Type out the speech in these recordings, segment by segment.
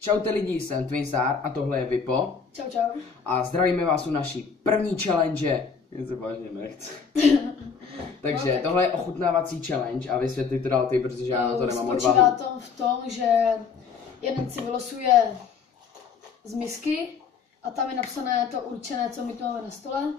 Čaute lidi, jsem Twinstar a tohle je Vipo. Čau, čau. A zdravíme vás u naší první challenge. Mě se vážně nechce. Takže tak. tohle je ochutnávací challenge a vysvětli to dál ty, protože já na to nemám odvahu. Spočívá to v tom, že jeden si vylosuje z misky a tam je napsané to určené, co my tu máme na stole.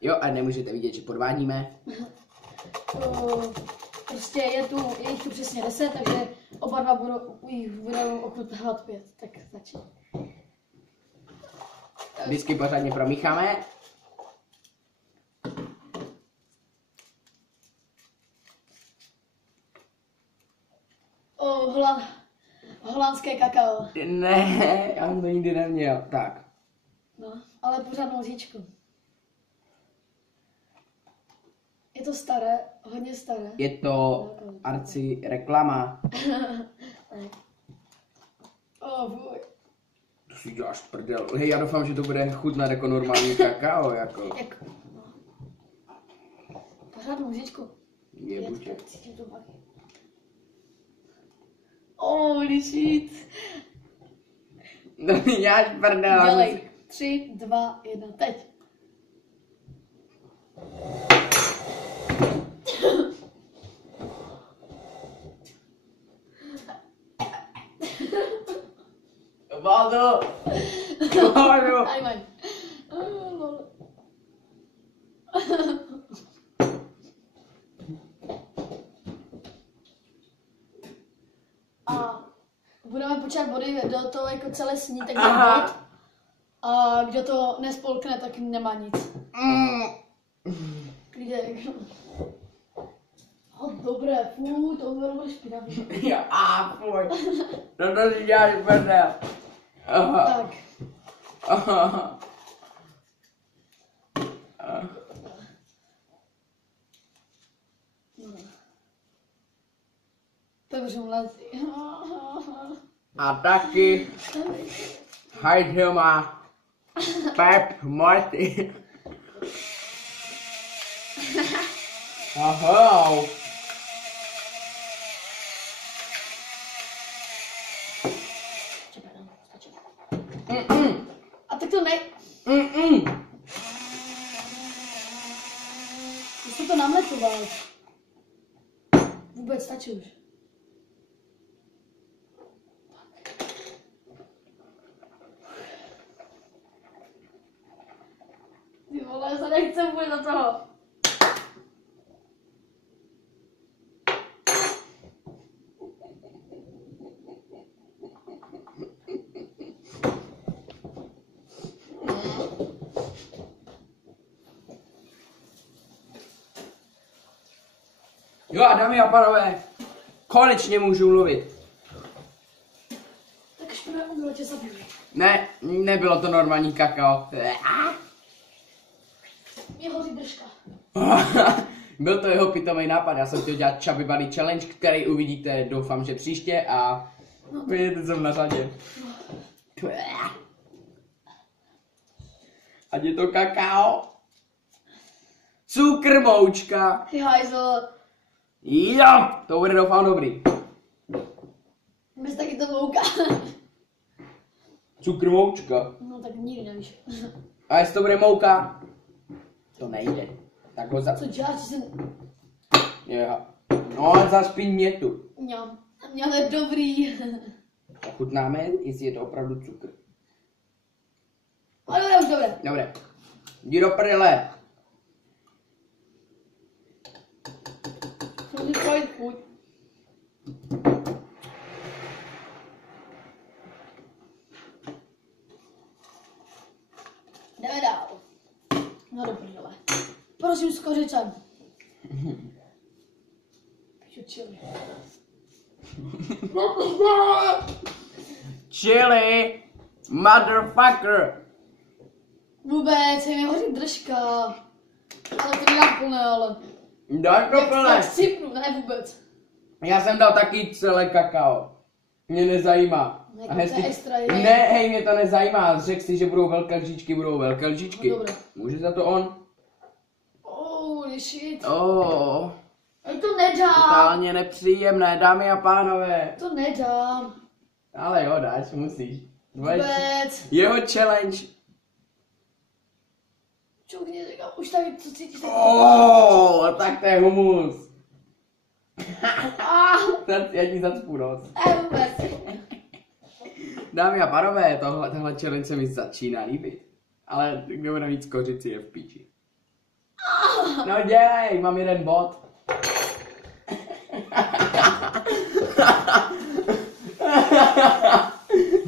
Jo, a nemůžete vidět, že podvádíme. Prostě je jich tu přesně 10, takže oba dva budou ochutnávat 5. Tak začni. Vždycky pořádně promícháme. Holandské kakao. Ne, já jsem to nikdy neměl. Tak. No, ale pořádnou říčku. Je to staré, hodně staré. Je to arci reklama. Fuj. To si děláš prdel. Hej, já doufám, že to bude chutnat jako normální kakao, jako. No. Pořádnou říčku. Je buďe. Cítím to baví. Holy shit. No mi děláš prdel. Dělej. 3, 2, 1, teď. Valdo! Valdo! Ajmaj. A budeme počítat body, do toho jako celé sní, tak bod. A kdo to nespolkne, tak nemá nic. Klídek. Dobré, to bylo špinavý. Jo, fuj. No to si děláš prdel. Tak. Dobře, mladí. A taky Heidel má Pep Marty. Ahoj. A tak to ne... Ty jsi to namletoval. Vůbec stačí už. Ty vole, já se nechcem vůbec do toho. Jo a dámy a pánové, konečně můžu mluvit. Tak špinavou tě zabiju. Ne, nebylo to normální kakao. Mě hoří držka. Byl to jeho pitomý nápad, já jsem chtěl dělat Chubby Bunny Challenge, který uvidíte, doufám, že příště a vidíte, jsem na řadě. Ať je to kakao, cukr, moučka. Ty hajzl. Jo, to bude doufám dobrý. Bez taky to mouka. Cukr, moučka. No tak nikdy nevíš. A jestli to bude mouka, to nejde. Tak ho Co děláš, že jsem... Jo. No, zaspí mě tu. Mňam, je dobrý. Ochutnáme, jestli je to opravdu cukr. Ale dobré, už dobré. Dobré. Jdi do prdele. Jsem si pojď chuť. Jdeme dál. No do prdele. Prosím s kořicem. Piču chili. Chili, motherfucker. Vůbec, je mi hoří držka. Ale to nedám plné, ale... Dáš to plné. Tak sypnu, ne vůbec. Já jsem dal taky celé kakao. Mě nezajímá. Ne, to je extra, je. Ne, hej, mě to nezajímá. Řekl si, že budou velké lžičky, budou velké lžičky. No, dobré. Může za to on? Holy shit. To To nedám. totálně nepříjemné, dámy a pánové. To nedám. Ale jo, dáš, musíš. Vůbec. Jeho challenge. Čukni, říkám, už tady, co cítíš? Tak to je humus. Ah, Já ti zacpu nos. vůbec. Dámy a pánové, tohle challenge se mi začíná líbit. Ale kdo bude víc kořici je v píči. No dělej, mám jeden bod.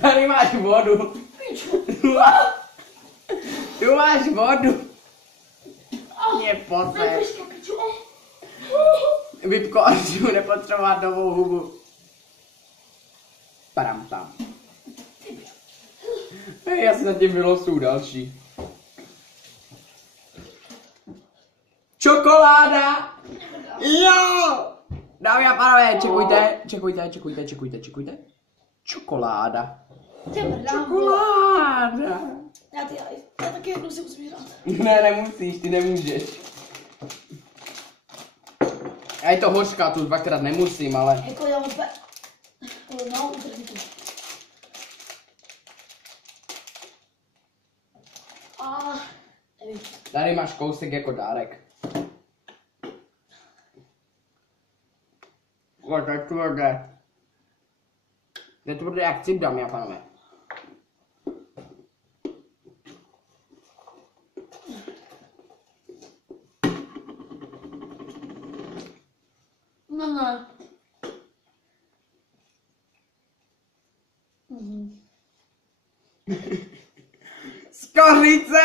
Tady máš vodu. Tu máš vodu. Mě poser. Vypko, až mu nepotřebovat novou hubu. Padam tam. Já si zatím vylosuju další. Čokoláda! Jo! Dámy a pánové, čekujte. Čokoláda. Čokoláda! Já taky jednou si musím hrát. Ne, nemusíš, ty nemůžeš. Já je to hořká, tu dvakrát nemusím, ale... Jako já opět... No, utrhni to. Nevím. Tady máš kousek jako dárek. To je tvrdé. To je tvrdé jak cip, dámy a pánové. Ne. Skořice!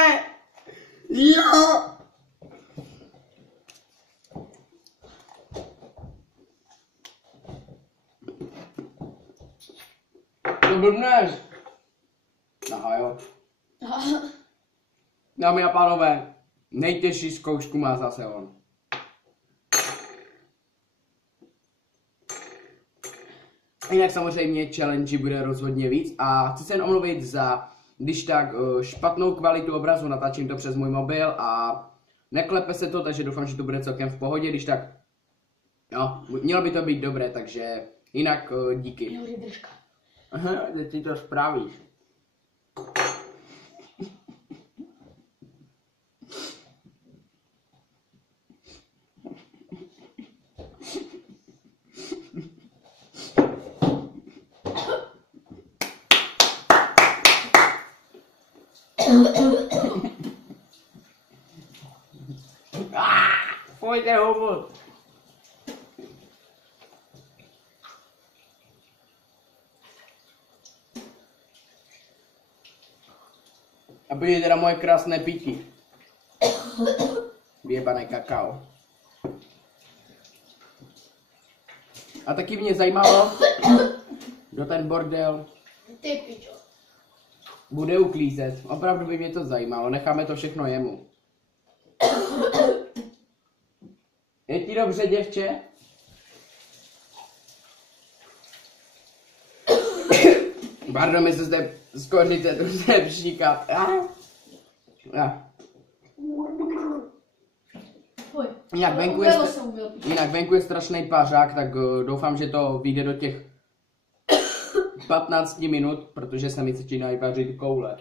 Jo! To blbneš. Aha jo. Dámy a pánové, nejtěžší zkoušku má zase on. Jinak samozřejmě challenge bude rozhodně víc a chci se jen omluvit za, když tak, špatnou kvalitu obrazu, natáčím to přes můj mobil a neklepe se to, takže doufám, že to bude celkem v pohodě, když tak, no, mělo by to být dobré, takže jinak díky. Jo, držka. Aha, teď ti to spravíš. Pojďte hubu. A bude teda moje krásné pití. Vyjebané kakao. A taky mě zajímalo, kdo ten bordel Ty pičo. bude uklízet. Opravdu by mě to zajímalo, necháme to všechno jemu. Je ti dobře, děvče? Pardon, mi se zde skořice trošku všíkat. Jinak venku je strašný pařák, tak doufám, že to vyjde do těch 15 minut, protože se mi začínají vařit koule.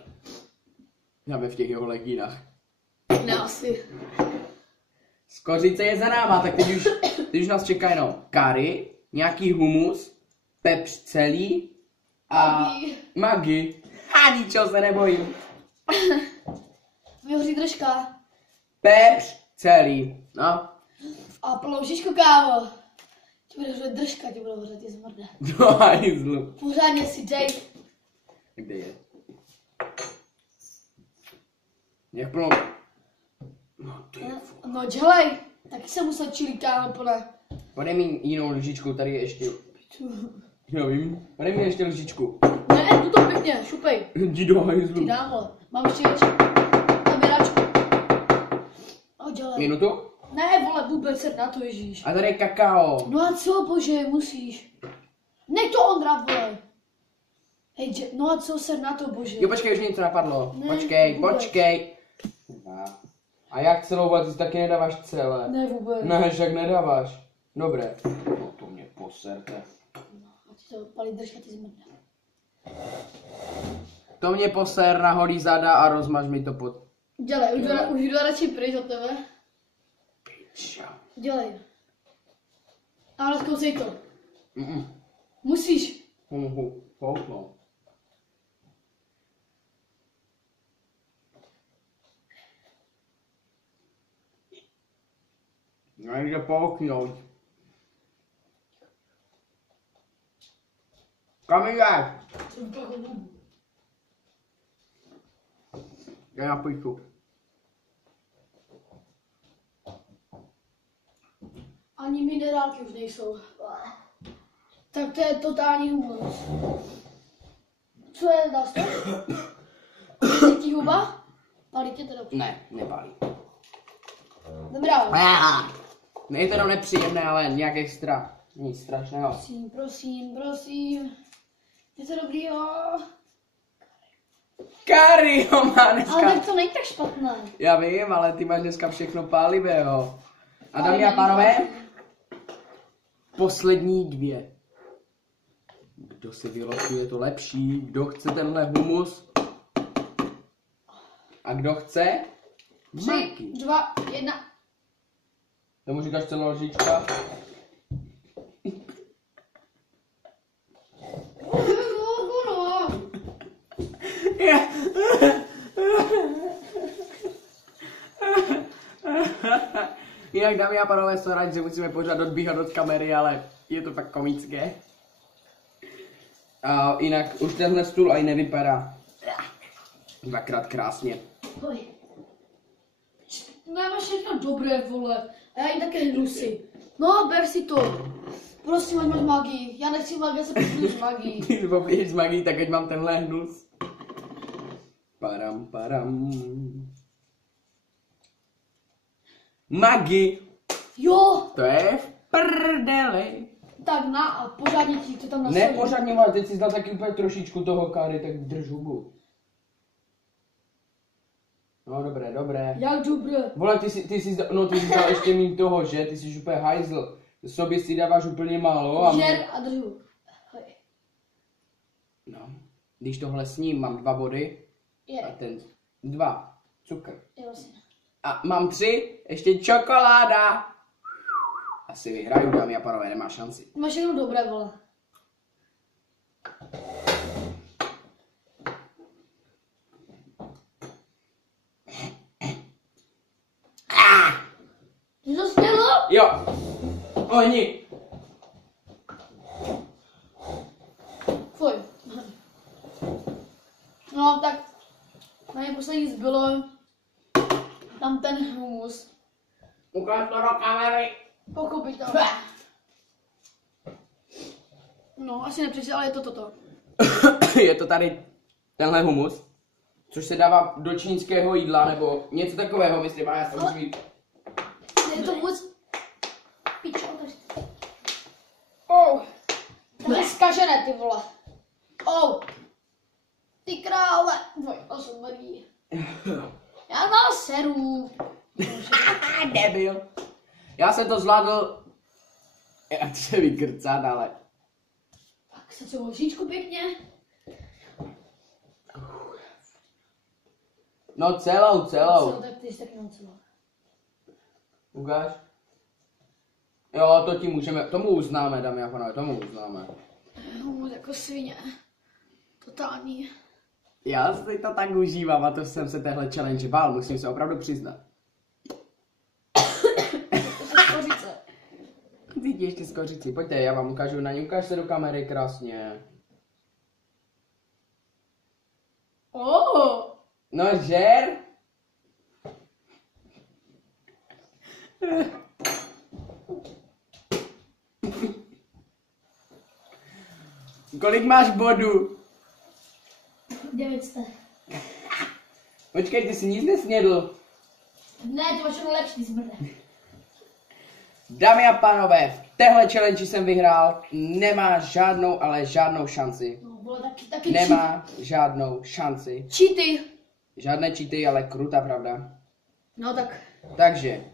Dáme v těch jeho legínách. Ne, asi. Skořice je za náma, tak teď už nás čeká jenom curry, nějaký humus, pepř celý a Maggi. A ničeho se nebojím. Vyhoří držka. Pepř celý, no. A plnou šišku kámo. Ti bude hořet držka, ti bude hořet, je zmrdé. Do hajzlu. Pořádně si dej. Kde je? Jak plnou... No ty No dělej. Taky jsem musel čili kámo plné. Podej mi jinou lžičku, tady je ještě... Já vím. Podej mi ještě lžičku. Ne, tuto pěkně, šupej. Jdi do hajzlu. Ty dámo, mám ještě nabíračku. No dělej. Minutu? Ne, vole, vůbec se na to, ježíš. A tady je kakao. No a co, bože, musíš. Nech to Ondra, vole. Hej, no a co se na to, bože. Jo, počkej, už mě něco napadlo. Ne, Počkej. vůbec. A jak celou vadu taky nedáváš celé? Ne, vůbec. Ne, však nedáváš. Dobré. No to mě poserte. A ti to palí držka, ty zmrdne. To mě poser na holý zada a rozmaž mi to pod... Dělej, už jdu radši pryč od tebe. Pičo. Dělej. Ale zkousej to. Musíš. Mohu kouknout. Nejde pouknout. Kam jdeš? Já na piču. Ani minerálky už nejsou. Tak to je totální humus. Co je, dáš to? Je ti huba? Pálí tě to dobře. Ne, nepálí. Dobrá. Je to jenom nepříjemné, ale nějak extra. Nic strašného. Prosím. Je to dobrýho. Kari ho má dneska. Ale tak to není tak špatné. Já vím, ale ty máš dneska všechno pálivého. A dámy a pánové, poslední dvě. Kdo si vylosuje to lepší? Kdo chce tenhle humus? A kdo chce? 3, 2, 1. Tomu říkáš celá lžička? Jinak dámy a pánové, jsem rád, že musíme pořád odbíhat od kamery, ale je to fakt komické. A jinak už tenhle stůl ani nevypadá dvakrát krásně. Máme všechno dobré, vole. A já jim také hnusy. No, ber si to. Prosím, ať máš magii. Já nechci magii, já se popiju s magií. Když popiješ s magií, tak ať mám tenhle hnus. Param. Magi! Jo! To je v prdeli. Tak na a pořádně ti to tam nasadí. Ne, pořádně, ale teď si dal taky úplně trošičku toho Kari, tak drž hubu. No dobré. Jak dobré. Vole, ty jsi dal ještě míň toho, že? Ty jsi úplně hajzl. Sobě si dáváš úplně málo a... Žer a držu. No, když tohle sním, mám 2 body. Je. A ten 2. Cukr. Je vlastně. A mám 3, ještě čokoláda. Asi vyhraju, dámy a pánové, nemá šanci. Máš jenom dobré, vole. Je to snělo? Jo. Oni. Fuj. No tak, na mě poslední zbylo tam ten humus. Ukáž to do kamery. Pochopitelně. No, asi nepřišel, ale je to toto. Je to tady tenhle humus, což se dává do čínského jídla, nebo něco takového, myslím, a já jsem musím... Je to vůbec... Pičo, oh. To je zkažené, ty vole. Oh. Ty krále. To jsem dobrý. Já mám seru. Debil. Já jsem to zvládl... Já to se vykrcat, ale... Tak se co lžičku pěkně. No celou. Tak ty jsi taky mám celou. Ukáž? Jo, to ti můžeme, tomu uznáme, dámy a pánové, tomu uznáme. Humus jako svině. Totální. Já si to tak užívám a to jsem se téhle challenge bál, musím se opravdu přiznat. To se skořice. Cítí ještě z kořici, pojďte, já vám ukážu na ní, ukáž se do kamery krásně. Oh. No žer. Kolik máš bodů? 900. Počkej, ty jsi nic nesnědl. Ne, to máš lepší, zbrde. Dámy a pánové, v téhle challenge jsem vyhrál, nemá žádnou, ale žádnou šanci. No, bylo taky Nemá žádnou šanci. cheaty. Žádné cheaty, ale krutá pravda. No tak. Takže,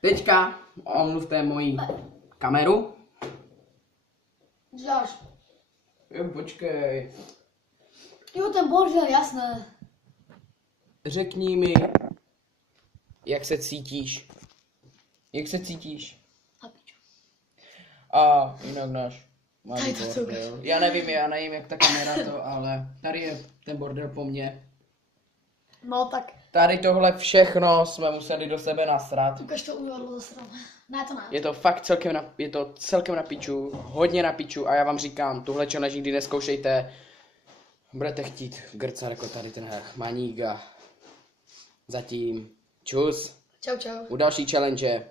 teďka omluvte moji kameru. Děláš. Jo, počkej. Jo, ten bordel, jasné. Řekni mi, jak se cítíš. Jak se cítíš? A piču. A jinak náš malý Tady to bordel. Já nevím, jak ta kamera to, ale tady je ten bordel po mně. No tak, Tady tohle všechno jsme museli do sebe nasrat. ukaž to ujadlo zase. Ne, to ne. Je to fakt celkem na piču, hodně na piču a já vám říkám, tuhle challenge nikdy neskoušejte. Budete chtít grcat jako tady ten Maníga. Zatím čus. Čau, čau. U další challenge